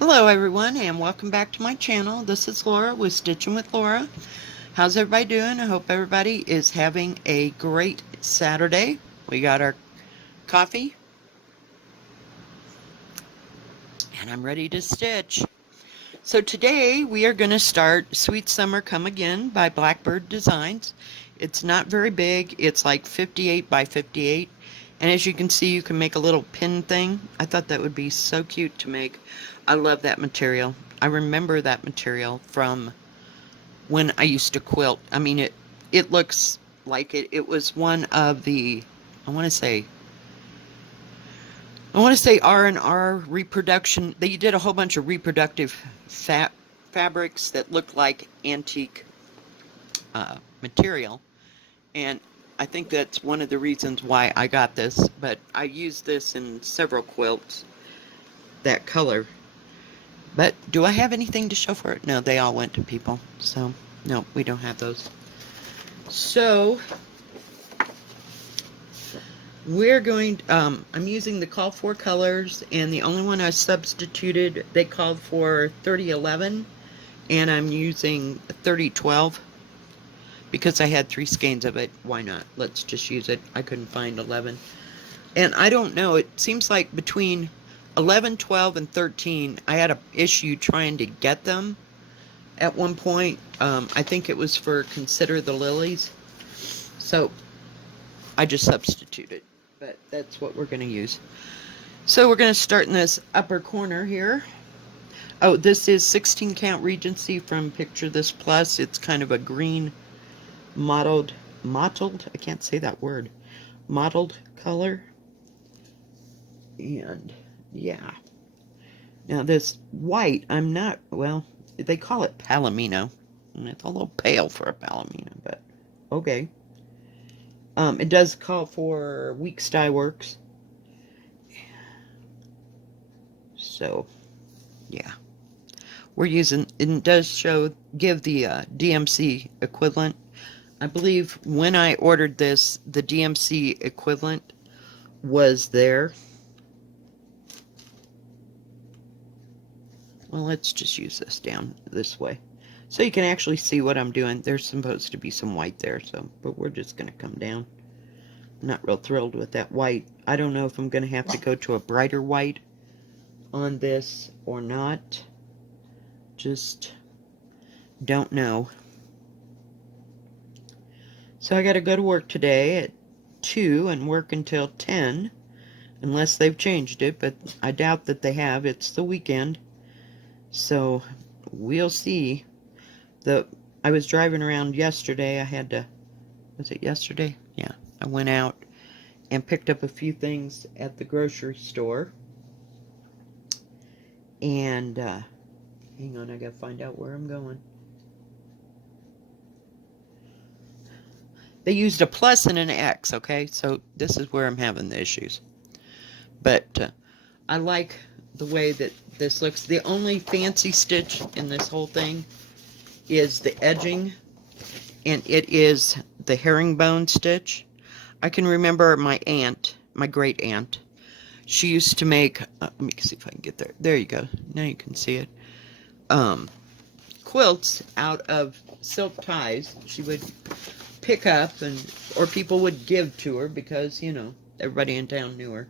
Hello everyone and welcome back to my channel. This is Laura with Stitchin with Laura. How's everybody doing? I hope everybody is having a great Saturday. We got our coffee and I'm ready to stitch. So today we are going to start Sweet Summer Come Again by Blackbird Designs. It's not very big. It's like 58 by 58. And as you can see, you can make a little pin thing. I thought that would be so cute to make. I love that material. I remember that material from when I used to quilt. I mean, it looks like it was one of the, I want to say, R&R reproduction. They did a whole bunch of reproductive fabrics that looked like antique material. And I think that's one of the reasons why I got this. But I used this in several quilts, that color. But do I have anything to show for it? No, they all went to people. So, no, we don't have those. So, we're going, I'm using the call for colors, and the only one I substituted, they called for 3011, and I'm using 3012, because I had 3 skeins of it. Why not? Let's just use it. I couldn't find 11. And I don't know, it seems like between 11, 12, and 13, I had an issue trying to get them at one point. I think it was for Consider the Lilies. So, I just substituted. But that's what we're going to use. So we're going to start in this upper corner here. Oh, this is 16 count Regency from Picture This Plus. It's kind of a green mottled, I can't say that word, mottled color. And yeah. Now this white, I'm not, well, they call it Palomino. And it's a little pale for a Palomino, but okay. It does call for Weeks Dye Works. So, yeah. We're using, it does show, give the DMC equivalent. I believe when I ordered this, the DMC equivalent was there. Well, let's just use this down this way. So you can actually see what I'm doing. There's supposed to be some white there, so, but we're just going to come down. I'm not real thrilled with that white. I don't know if I'm going to have to go to a brighter white on this or not. Just don't know. So I got to go to work today at 2 and work until 10, unless they've changed it, but I doubt that they have. It's the weekend, so we'll see. I was driving around yesterday. I had to, was it yesterday? Yeah, I went out and picked up a few things at the grocery store. And, hang on, I gotta find out where I'm going. They used a plus and an X, okay? So this is where I'm having the issues. But I like the way that this looks. The only fancy stitch in this whole thing is the edging, and it is the herringbone stitch. I can remember my aunt, my great aunt, she used to make, let me see if I can get there. There you go. Now you can see it. Quilts out of silk ties. She would pick up, or people would give to her because, you know, everybody in town knew her.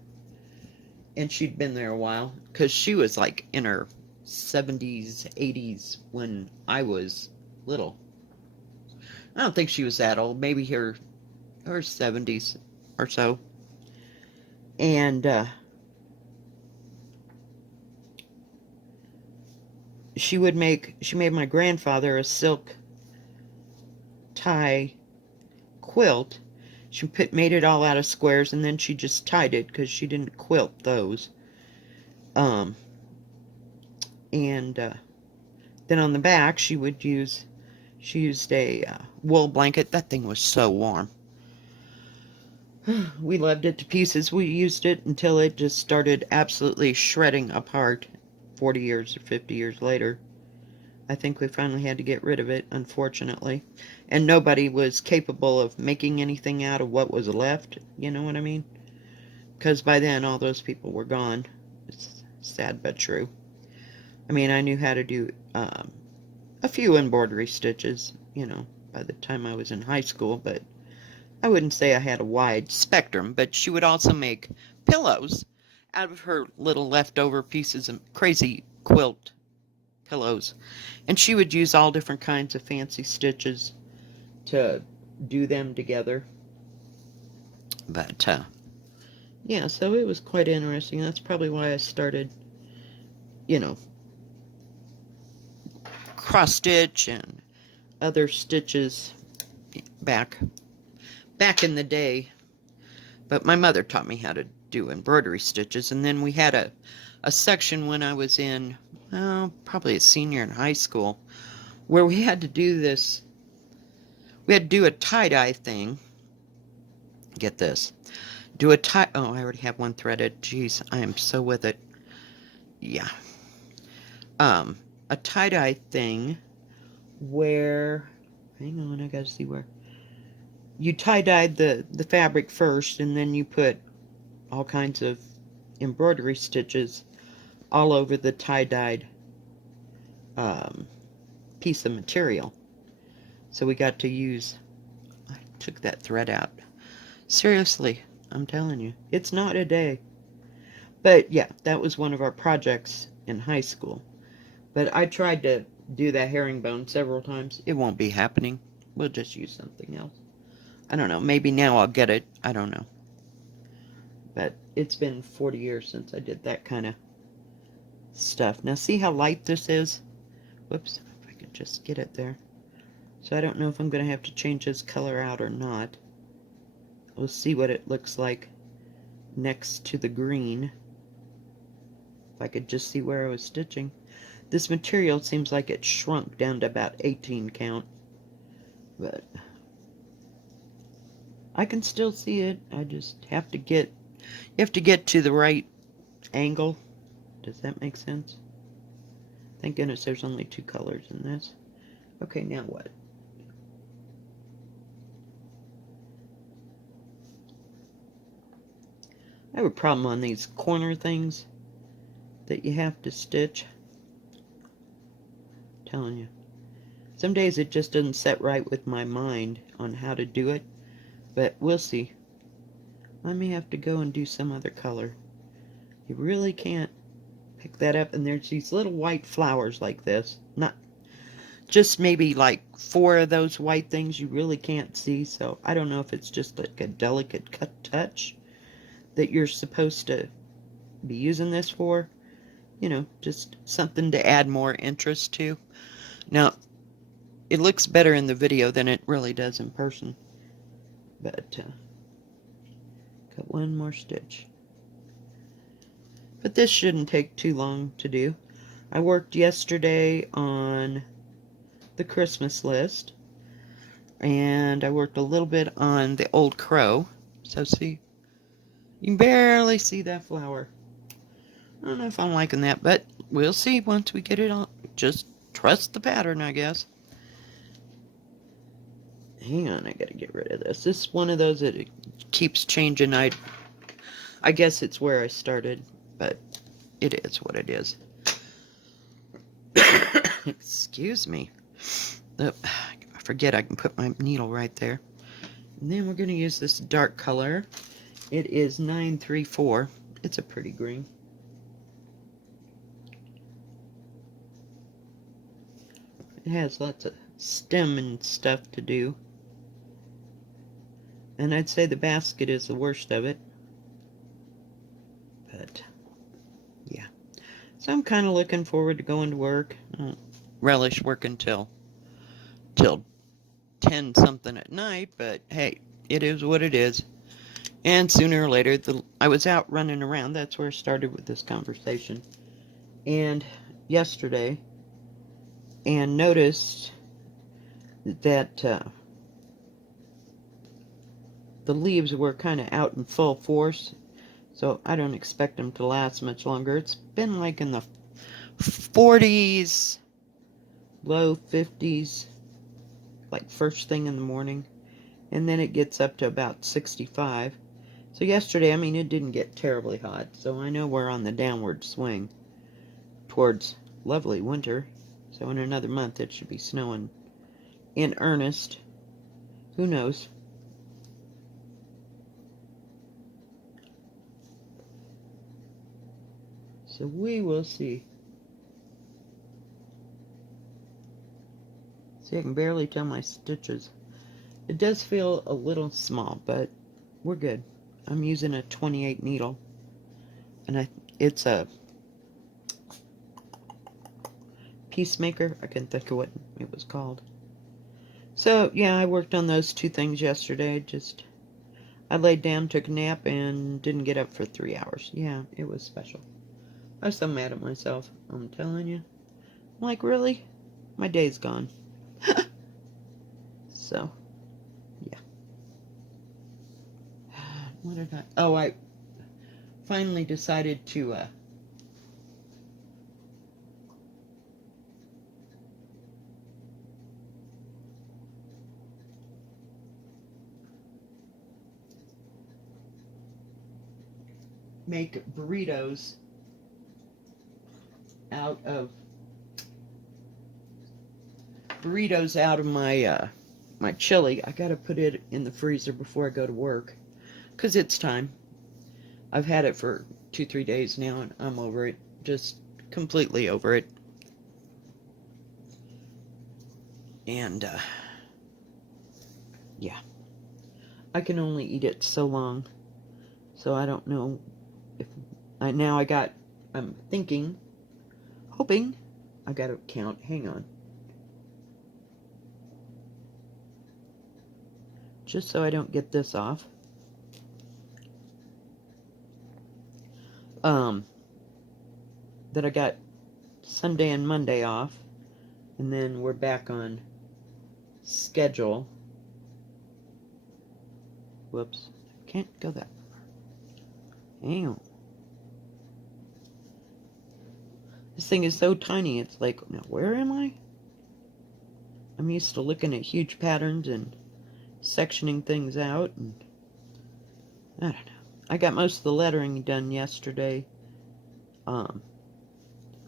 And she'd been there a while because she was like in her 70s, 80s when I was little. I don't think she was that old. Maybe her 70s or so. And she made my grandfather a silk tie quilt. She made it all out of squares, and then she just tied it because she didn't quilt those. And then on the back, she used a wool blanket. That thing was so warm. We loved it to pieces. We used it until it just started absolutely shredding apart 40 years or 50 years later. I think we finally had to get rid of it, unfortunately. And nobody was capable of making anything out of what was left, you know what I mean? Because by then, all those people were gone. It's sad but true. I mean, I knew how to do a few embroidery stitches, you know, by the time I was in high school, but I wouldn't say I had a wide spectrum. But she would also make pillows out of her little leftover pieces of crazy quilt pillows. And she would use all different kinds of fancy stitches to do them together. But, yeah, so it was quite interesting. That's probably why I started, you know, cross stitch and other stitches back in the day. But my mother taught me how to do embroidery stitches, and then we had a section when I was in, well, probably a senior in high school, where we had to do this. We had to do a tie-dye thing. Get this. Do a tie. Oh, I already have one threaded. Jeez, I am so with it. Yeah. A tie-dye thing where, hang on, I gotta see where. You tie-dyed the fabric first, and then you put all kinds of embroidery stitches all over the tie-dyed piece of material. So we got to use, I took that thread out. Seriously, I'm telling you, it's not a day. But yeah, that was one of our projects in high school. But I tried to do that herringbone several times. It won't be happening. We'll just use something else. I don't know. Maybe now I'll get it. I don't know. But it's been 40 years since I did that kind of stuff. Now see how light this is? Whoops, if I could just get it there. So I don't know if I'm going to have to change this color out or not. We'll see what it looks like next to the green. If I could just see where I was stitching. This material seems like it shrunk down to about 18 count. But I can still see it. I just have to get, you have to get to the right angle. Does that make sense? Thank goodness there's only 2 colors in this. Okay, now what? I have a problem on these corner things that you have to stitch. I'm telling you. Some days it just doesn't set right with my mind on how to do it, but we'll see. I may have to go and do some other color. You really can't pick that up, and there's these little white flowers like this. Not just maybe like 4 of those white things you really can't see, so I don't know if it's just like a delicate cut touch that you're supposed to be using this for. You know, just something to add more interest to. Now, it looks better in the video than it really does in person. But, got one more stitch. But this shouldn't take too long to do. I worked yesterday on the Christmas list. And I worked a little bit on the Old Crow. So see, you can barely see that flower. I don't know if I'm liking that, but we'll see once we get it on. Just trust the pattern, I guess. Hang on, I gotta get rid of this. This is one of those that it keeps changing. I guess it's where I started, but it is what it is. Excuse me. I forget I can put my needle right there. And then we're going to use this dark color. It is 934. It's a pretty green. It has lots of stem and stuff to do. And I'd say the basket is the worst of it. But, yeah. So I'm kind of looking forward to going to work. I don't relish working till 10 something at night, but hey, it is what it is. And sooner or later, I was out running around. That's where I started with this conversation. And yesterday, and noticed that the leaves were kind of out in full force. So I don't expect them to last much longer. It's been like in the 40s, low 50s, like first thing in the morning. And then it gets up to about 65. So yesterday, I mean, it didn't get terribly hot. So I know we're on the downward swing towards lovely winter. So in another month it should be snowing in earnest. Who knows? So we will see. See, I can barely tell my stitches. It does feel a little small, but we're good. I'm using a 28 needle, and it's a Peacemaker. I couldn't think of what it was called. So yeah, I worked on those two things yesterday. I laid down, took a nap, and didn't get up for 3 hours. Yeah, it was special. I was so mad at myself. I'm telling you. I'm like, really? My day's gone. So, yeah. What did I... Oh, I finally decided to, make burritos out of my chili. I gotta put it in the freezer before I go to work, 'cause it's time. I've had it for 2-3 days now, and I'm over it. Just completely over it. And yeah, I can only eat it so long, so I don't know if I'm thinking, hoping, I gotta count. Hang on. Just so I don't get this off. That I got Sunday and Monday off, and then we're back on schedule. Whoops. Can't go that far. Hang on. This thing is so tiny, it's like, now where am I? I'm used to looking at huge patterns and sectioning things out, and I don't know. I got most of the lettering done yesterday,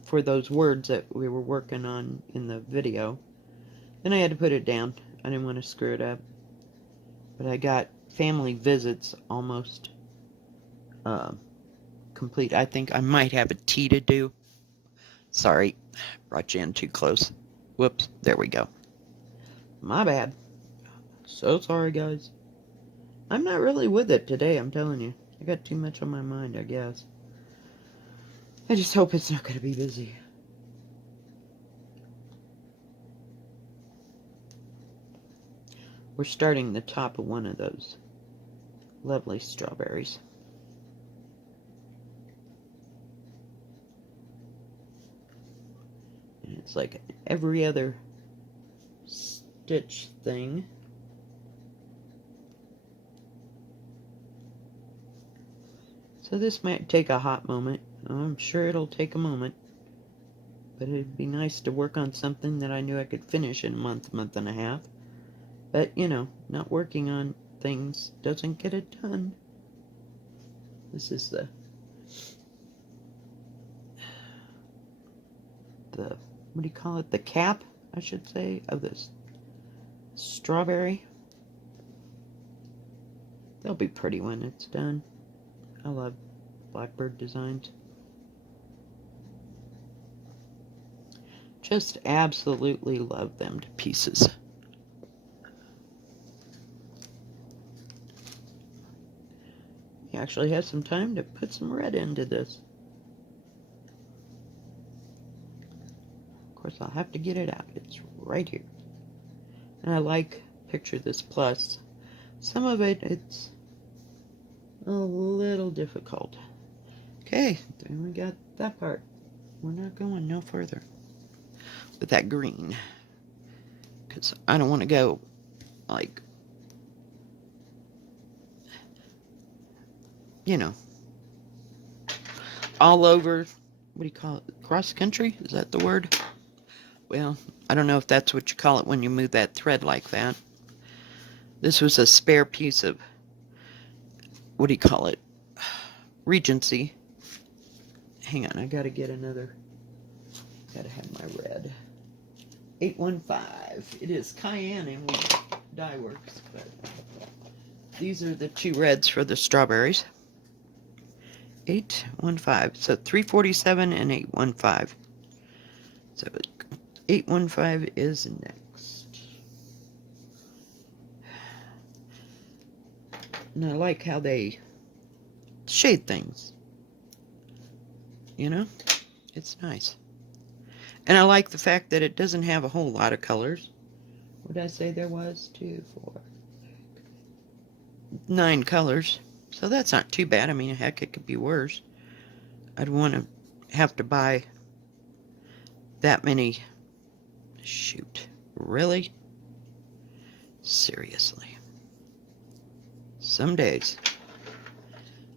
for those words that we were working on in the video. Then I had to put it down. I didn't want to screw it up. But I got family visits almost complete. I think I might have a tea to do. Sorry, brought you in too close. Whoops, there we go. My bad. So sorry, guys. I'm not really with it today, I'm telling you. I got too much on my mind, I guess. I just hope it's not going to be busy. We're starting the top of one of those lovely strawberries. And it's like every other stitch thing. So this might take a hot moment. I'm sure it'll take a moment. But it'd be nice to work on something that I knew I could finish in a month and a half. But, you know, not working on things doesn't get it done. This is the what do you call it? The cap, I should say, of this strawberry. They'll be pretty when it's done. I love Blackbird designs. Just absolutely love them to pieces. He actually has some time to put some red into this. Of course, I'll have to get it out. It's right here. And I like, picture this plus. Some of it's a little difficult. Okay, then we got that part. We're not going no further with that green, because I don't want to go like, you know, all over. What do you call it? Cross country? Is that the word? Well, I don't know if that's what you call it when you move that thread like that. This was a spare piece of, what do you call it? Regency. Hang on, I gotta get another Gotta have my red. 815. It is cayenne and dye works, but these are the two reds for the strawberries. 815. So 347 and 815. So 815 is next. And I like how they shade things. You know? It's nice. And I like the fact that it doesn't have a whole lot of colors. What did I say there was? 2, 4, 9 colors. So that's not too bad. I mean, heck, it could be worse. I'd want to have to buy that many. Shoot. Really? Seriously. Some days.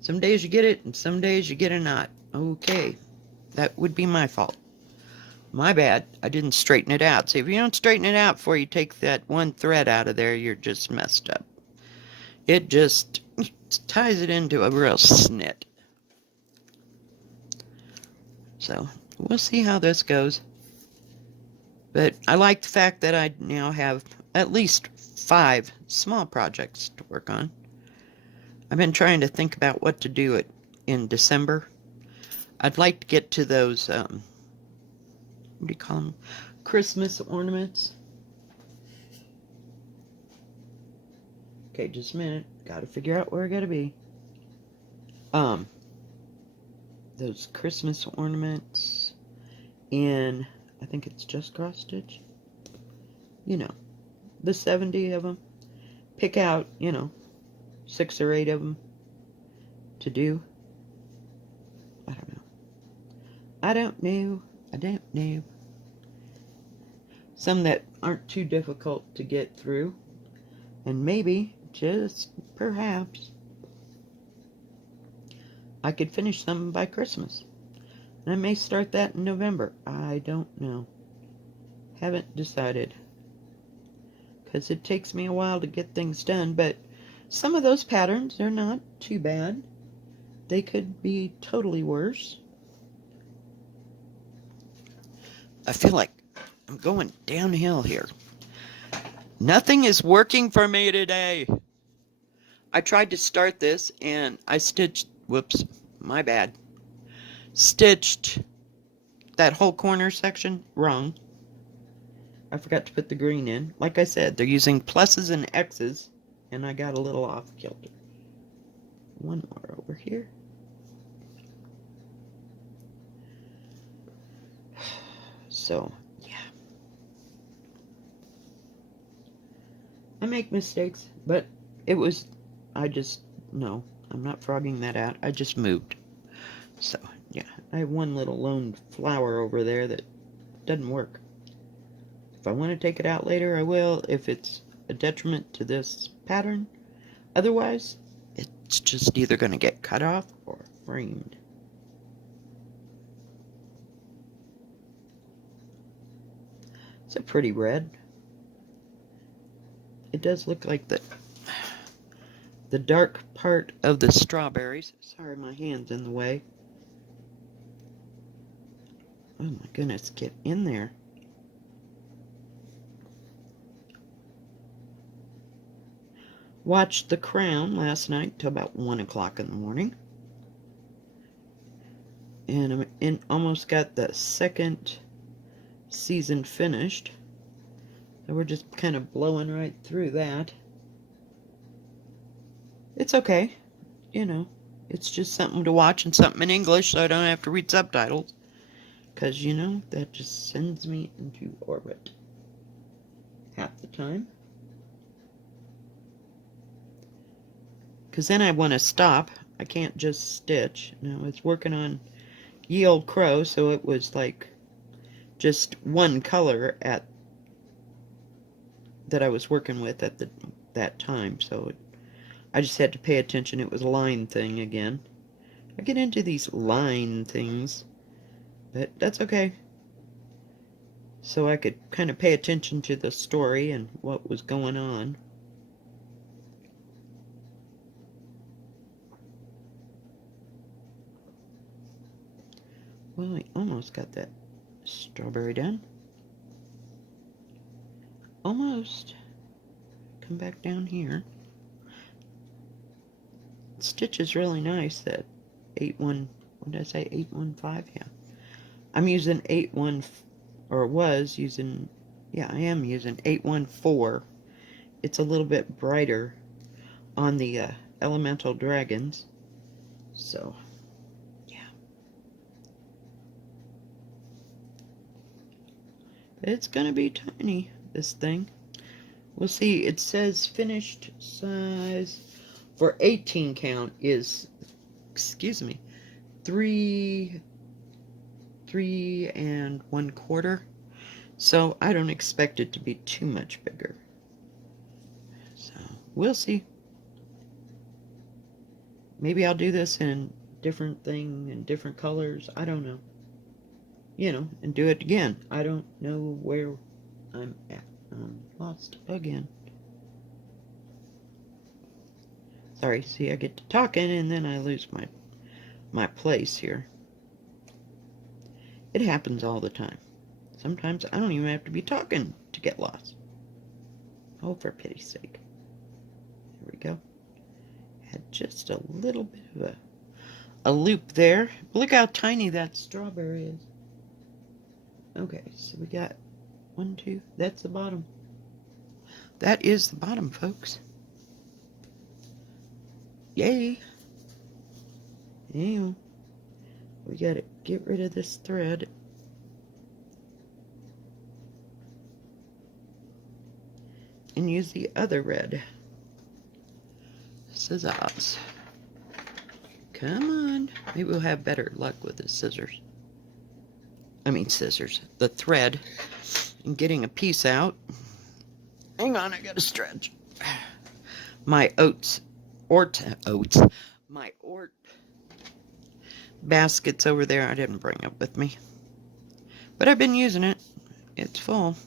Some days you get it, and some days you get it not. Okay. That would be my fault. My bad. I didn't straighten it out. See, if you don't straighten it out before you take that one thread out of there, you're just messed up. It just ties it into a real snit. So, we'll see how this goes. But I like the fact that I now have at least 5 small projects to work on. I've been trying to think about what to do in December. I'd like to get to those, what do you call them? Christmas ornaments. Okay, just a minute. Gotta figure out where I gotta be. Those Christmas ornaments in, I think it's just cross stitch. You know, the 70 of them. Pick out, 6 or 8 of them to do. I don't know. I don't know. Some that aren't too difficult to get through. And maybe, just perhaps, I could finish some by Christmas. And I may start that in November. I don't know. Haven't decided. Because it takes me a while to get things done. But some of those patterns are not too bad. They could be totally worse. I feel like I'm going downhill here. Nothing is working for me today. I tried to start this and I stitched, whoops, my bad. Stitched that whole corner section wrong. I forgot to put the green in. Like I said, they're using pluses and X's, and I got a little off kilter. One more over here. So, yeah. I make mistakes, but no, I'm not frogging that out. I just moved. So, yeah, I have one little lone flower over there that doesn't work. If I want to take it out later, I will, if it's a detriment to this pattern. Otherwise, it's just either going to get cut off or framed. It's a pretty red. It does look like the dark part of the strawberries. Sorry, my hand's in the way. Oh my goodness, get in there. Watched The Crown last night till about 1 o'clock in the morning. And I'm almost got the second season finished. So we're just kind of blowing right through that. It's okay. It's just something to watch and something in English so I don't have to read subtitles. Because, that just sends me into orbit. Half the time. Because then I want to stop. I can't just stitch. Now, I was working on Ye Old Crow, so it was like just one color that I was working with at that time. So I just had to pay attention. It was a line thing again. I get into these line things, but that's okay. So I could kind of pay attention to the story and what was going on. Well, I almost got that Strawberry done. Almost. Come back down here. Stitch is really nice. That 8-1. What did I say? 815. Yeah. I'm using 8-1, or was using. Yeah, I am using 814. It's a little bit brighter on the elemental dragons. So, yeah. It's gonna be tiny, this thing. We'll see. It says finished size for 18 count is, excuse me, 3 1/4. So I don't expect it to be too much bigger. So we'll see. Maybe I'll do this in different thing and different colors. I don't know. You know, and do it again. I don't know where I'm at. I'm lost again. Sorry, see, I get to talking and then I lose my place here. It happens all the time. Sometimes I don't even have to be talking to get lost. Oh, for pity's sake. There we go. Had just a little bit of a loop there. Look how tiny that strawberry is. Okay, so we got 1, 2. That's the bottom. That is the bottom, folks. Yay. Now, we gotta get rid of this thread. And use the other red. Scissors. Come on. Maybe we'll have better luck with the scissors. I mean scissors. The thread. And getting a piece out. Hang on, I gotta stretch. My my Ort basket's over there. I didn't bring it with me. But I've been using it. It's full.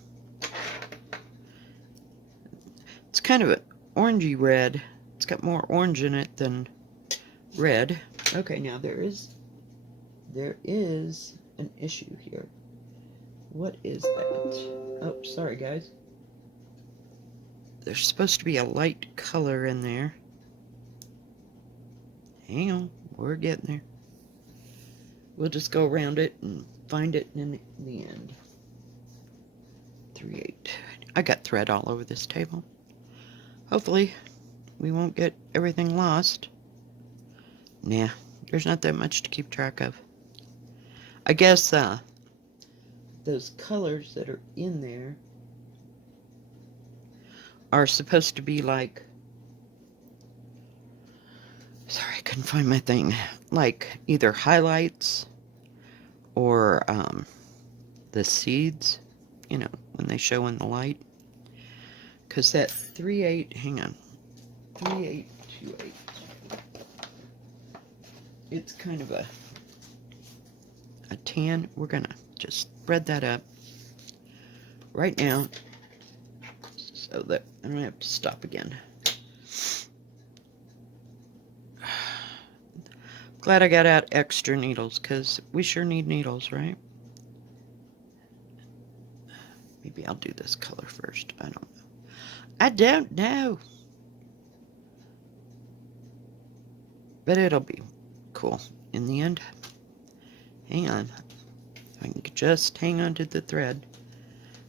It's kind of an orangey red. It's got more orange in it than red. Okay, now there is an issue here. What is that? Oh, sorry guys. There's supposed to be a light color in there. Hang on, we're getting there. We'll just go around it and find it in the end. 3/8. I got thread all over this table. Hopefully we won't get everything lost. Nah, there's not that much to keep track of. I guess those colors that are in there are supposed to be like, sorry, I couldn't find my thing, like either highlights or the seeds, you know, when they show in the light. Because that 3/8, hang on, 3/8, 2/8, it's kind of a tan. We're gonna just spread that up right now so that I don't have to stop again. Glad I got out extra needles, because we sure need needles, right? Maybe I'll do this color first. I don't know. I don't know. But it'll be cool in the end. Hang on. I can just hang on to the thread.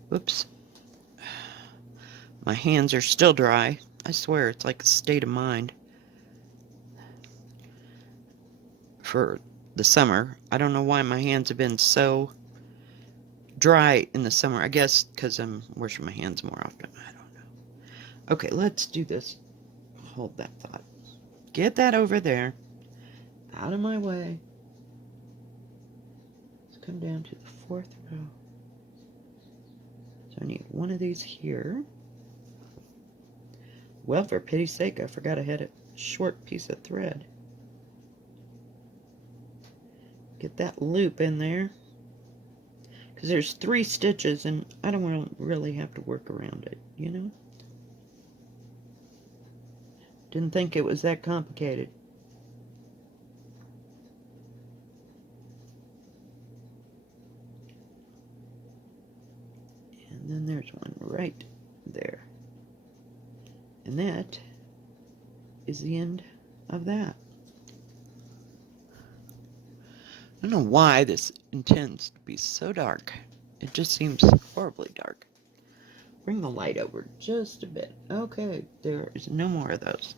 Whoops. My hands are still dry. I swear, it's like a state of mind. For the summer. I don't know why my hands have been so dry in the summer. I guess because I'm washing my hands more often. I don't know. Okay, let's do this. Hold that thought. Get that over there. Out of my way. Let's come down to the 4th row. So I need one of these here. Well, for pity's sake, I forgot I had a short piece of thread. Get that loop in there. Because there's 3 stitches and I don't want to really have to work around it, you know? Didn't think it was that complicated. And then there's one right there. And that is the end of that. I don't know why this intends to be so dark. It just seems horribly dark. Bring the light over just a bit. Okay, there is no more of those.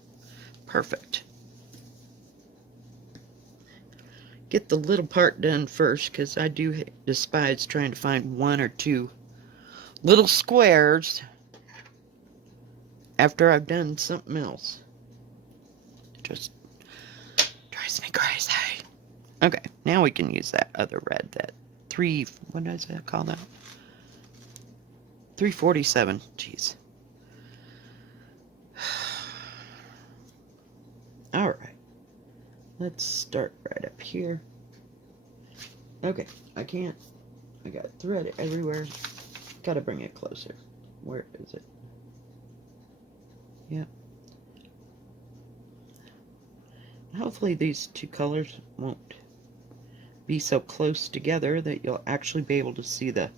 Perfect. Get the little part done first, because I do despise trying to find one or two little squares after I've done something else. It just drives me crazy. Okay, now we can use that other red, that what does that call that? 347. Jeez. Alright. Let's start right up here. Okay, I got thread everywhere. Gotta bring it closer. Where is it? Yep. Hopefully these two colors won't be so close together that you'll actually be able to see the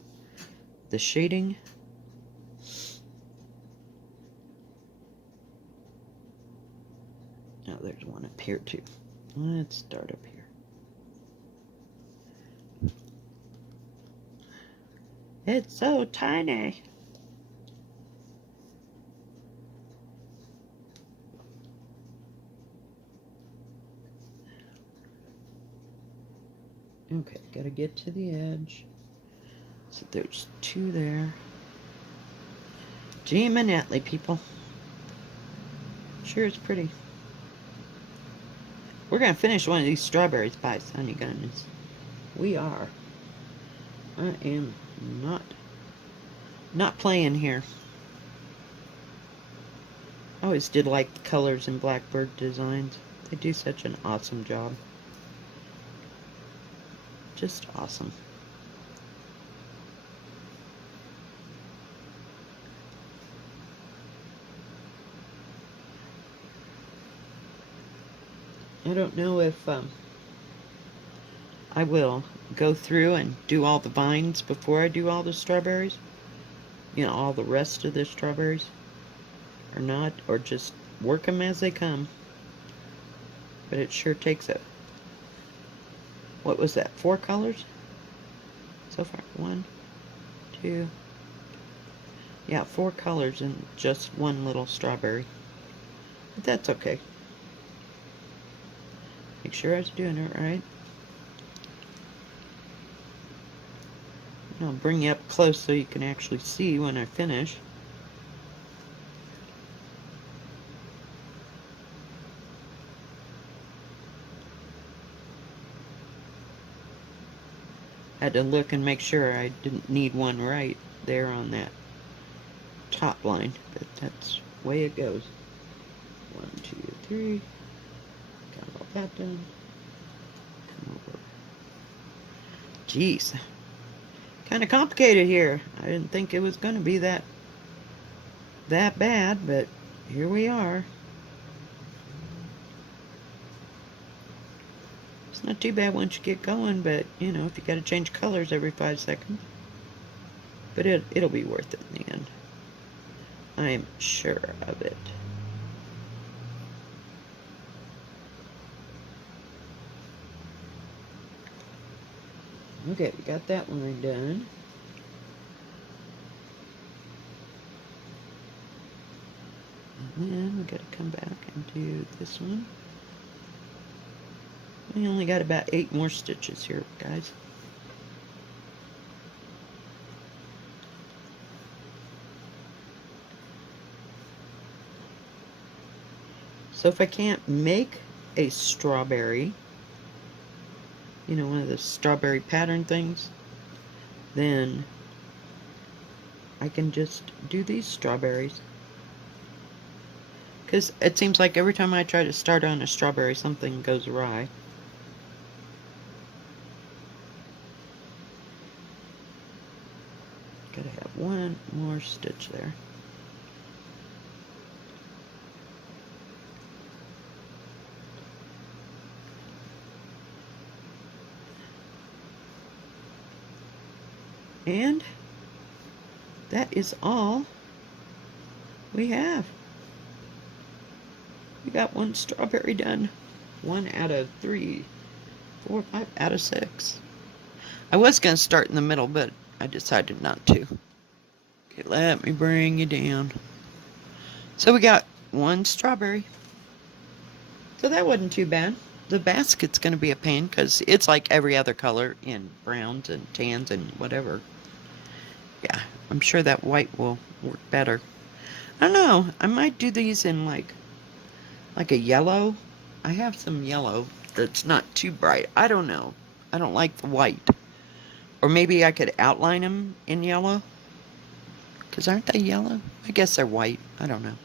shading. Oh, there's one up here too. Let's start up here. It's so tiny. Okay, gotta get to the edge. So there's two there. Gee manatly, people. Sure is pretty. We're gonna finish one of these strawberries pies, honey goodness. We are. I am not playing here. I always did like the colors in Blackbird designs. They do such an awesome job. Just awesome. I don't know if I will go through and do all the vines before I do all the strawberries. You know, all the rest of the strawberries. Or not, or just work them as they come. But it sure takes what was that, 4 colors? So far, 1, 2, yeah, 4 colors in just one little strawberry. But that's okay. Make sure I was doing it right. I'll bring you up close so you can actually see when I finish. Had to look and make sure I didn't need one right there on that top line, but that's the way it goes. 1, 2, 3. Got all that done. Come over. Jeez. Kind of complicated here. I didn't think it was going to be that bad, but here we are. It's not too bad once you get going, but you know, if you got to change colors every 5 seconds. But it'll be worth it in the end. I'm sure of it. Okay, we got that line done. And then we got to come back and do this one. We only got about 8 more stitches here, guys. So if I can't make a strawberry, you know, one of the strawberry pattern things, then I can just do these strawberries. Because it seems like every time I try to start on a strawberry, something goes awry. Gotta have one more stitch there. And that is all we have. We got 1 strawberry done. 1 out of 3, 4, 5 out of 6. I was going to start in the middle, but I decided not to. Okay, let me bring you down. So we got 1 strawberry. So that wasn't too bad. The basket's going to be a pain because it's like every other color in browns and tans and whatever. Yeah, I'm sure that white will work better. I don't know. I might do these in like a yellow. I have some yellow that's not too bright. I don't know. I don't like the white. Or maybe I could outline them in yellow. Because aren't they yellow? I guess they're white. I don't know.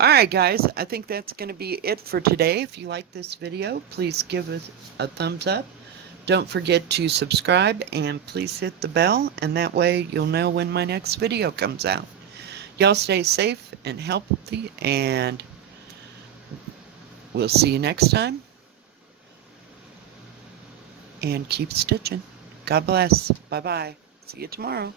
Alright guys, I think that's going to be it for today. If you like this video, please give us a thumbs up. Don't forget to subscribe and please hit the bell, and that way you'll know when my next video comes out. Y'all stay safe and healthy, and we'll see you next time. And keep stitching. God bless. Bye-bye. See you tomorrow.